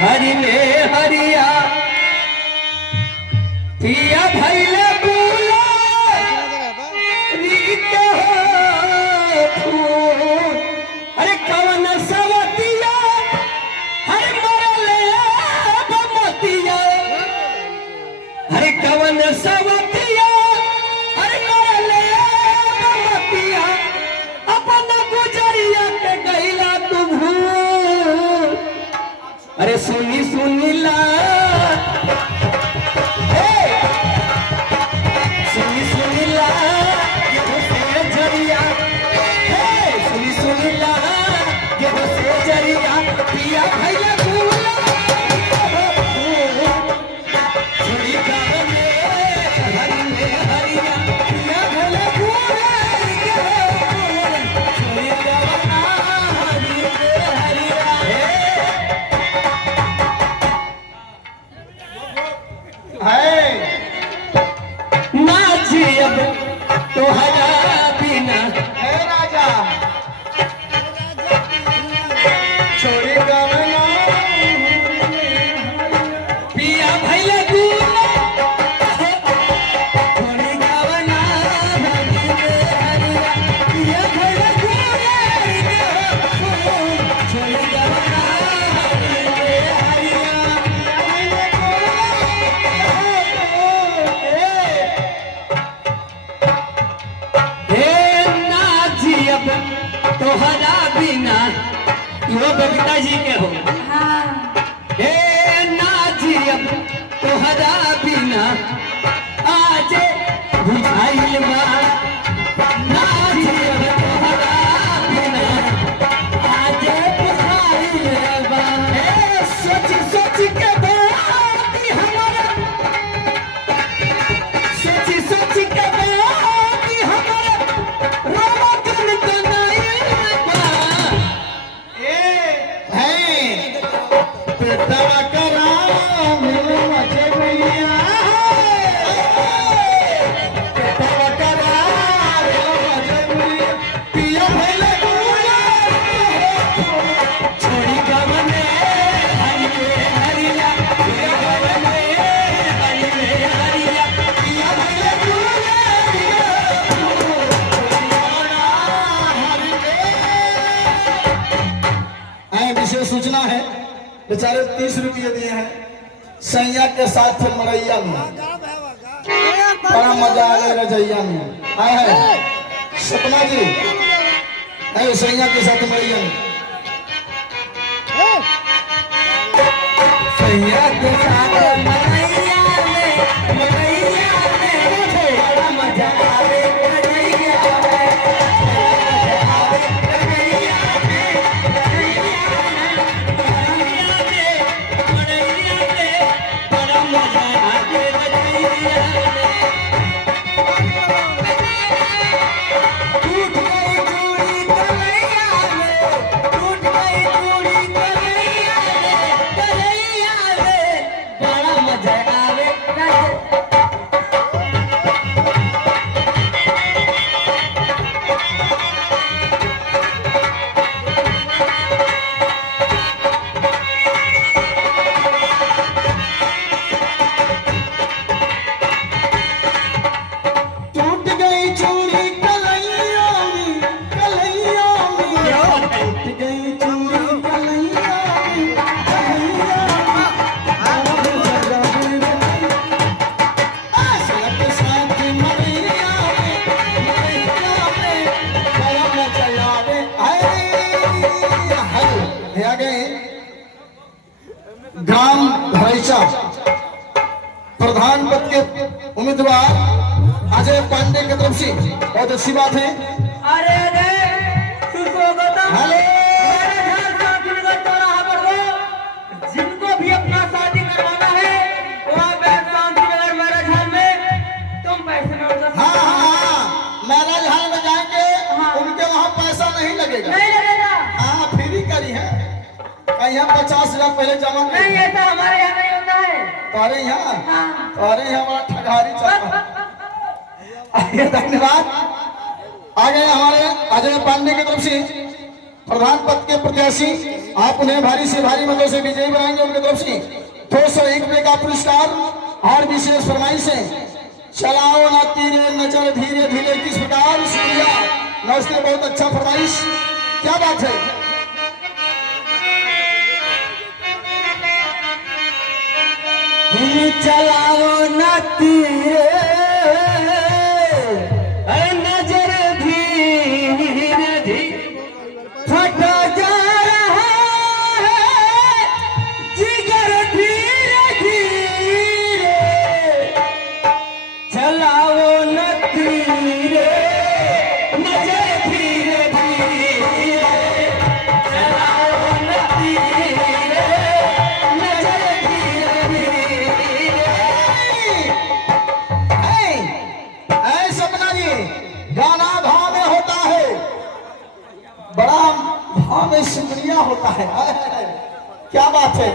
हरि ले हरिया पिया भैले बुला रीत हो फूल। अरे कवन सवतिया हरे मरले बमतिया। अरे कवन सवतिया हरे मरले बमतिया। अपन गुजरिया के गईला तू भूल। अरे सुनी सुनी ला सुनी सुनी ला गेहूं से जरिया। सुनी सुनी ला गेहूं से जरिया पिया भैया भूला छोड़ी गाँव में हरी में हरिया पिया भैया भूला छोड़ी गाँव हरी में हरिया। अब तोहरा बिना है राजा छोड़ी गवना पिया भैया दूला छोड़ी गवना पिया भैया दूला छोड़ी गवना तोहरा बिना यो बबीता जी के हो। हे नाजियब तोहरा बिना आज बुझाइल बा। नाजियब तोहरा बिना आज बुझाइल बा। सोच सोच के बात हमारा सोच सोच के बात हमारा रोवा दिन कनाई तवा करा मेरे मजे भैया तवा करा मेरे मजे भैया पिया भैया भूला छोड़ी गवने हरि में हरिया पिया गवने हरि में हरिया पिया भैया भूला हरि में। विशेष सूचना है बेचारे 30 रुपये दिए हैं सैया के साथ मरैया में बड़ा मजा आ गया रजैया में आए हैं सपना जी है सैया के साथ मरैया में सैया के साथ मरैया में बड़ा मजा आवे रजैया ग्राम भरैचा प्रधान पद के उम्मीदवार अजय पांडे की तरफ से बहुत अच्छी बात है। अरे अरे हेलो जिनको भी अपना शादी करवाना है वहाँ पे शांतिनगर मैरिज हॉल में तुम पैसे में हाँ मैरिज हॉल में जाएंगे उनके वहाँ पैसा नहीं लगेगा। नहीं लगेगा हाँ फ्री करी है यहाँ 50,000 पहले जमा कर। नहीं ऐसा हमारे यहाँ नहीं होता है। तुम्हारे यहाँ हमारा ठगारी चल धन्यवाद। आ गए हमारे अजय पांडे की तरफ से प्रधान पद के प्रत्याशी आप उन्हें भारी से भारी मतों से विजयी बनाएंगे। उनकी तरफ से 201 रुपये का पुरस्कार और विशेष फरमाइश है। चलाओ ना तीरे नजर धीरे धीरे, किस प्रकार। शुक्रिया, नमस्ते, बहुत अच्छा फरमाइश, क्या बात है। चलाओ ना तीरे नजर धीरे धीरे, फटा जा रहा है जिगर धीरे धीरे। चलाओ ना तीरे नजर धीरे धीरे, चलाओ ना तीरे नजर धीरे धीरे। ऐ सपना जी, गाना भाव में होता है, बड़ा भाव में शुक्रिया होता है। क्या बात है,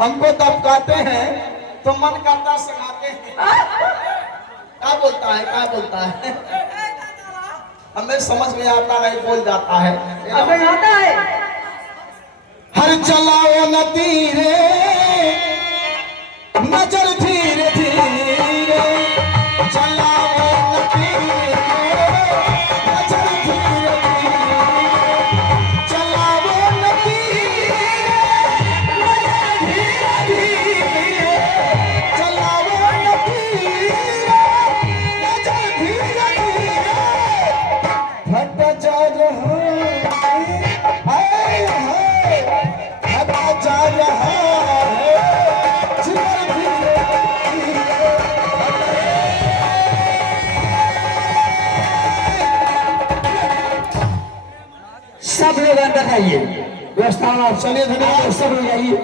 हमको दबकाते हैं तो मन करता सिखाते हैं। क्या बोलता है, क्या बोलता है, हमें समझ में आता नहीं, बोल जाता है। हमें आता है। हर चलाओ न तीरे नजर धीरे धीरे, चलाओ न तीरे नजर धीरे धीरे, चलाओ न तीरे नजर धीरे धीरे, चलाओ न तीरे नजर धीरे धीरे। फट जा रहा है, फट जा रहा है जिगर धीरे धीरे। सब लोग अंदर जाइए, व्यवस्था आप चलिए, धन्यवाद। सब लोग जाइए,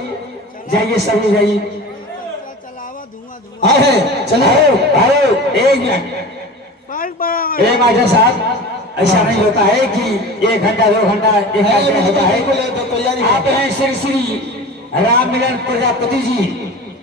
जाइए सब लोग जाइए। आए हैं, चलो। हेलो, एक मिनट, एक मास्टर साहब, ऐसा नहीं होता है कि 1 घंटा 2 घंटा 1 घंटा होता है। तो तैयारी आप हैं श्री श्री राम मिलन प्रजापति जी,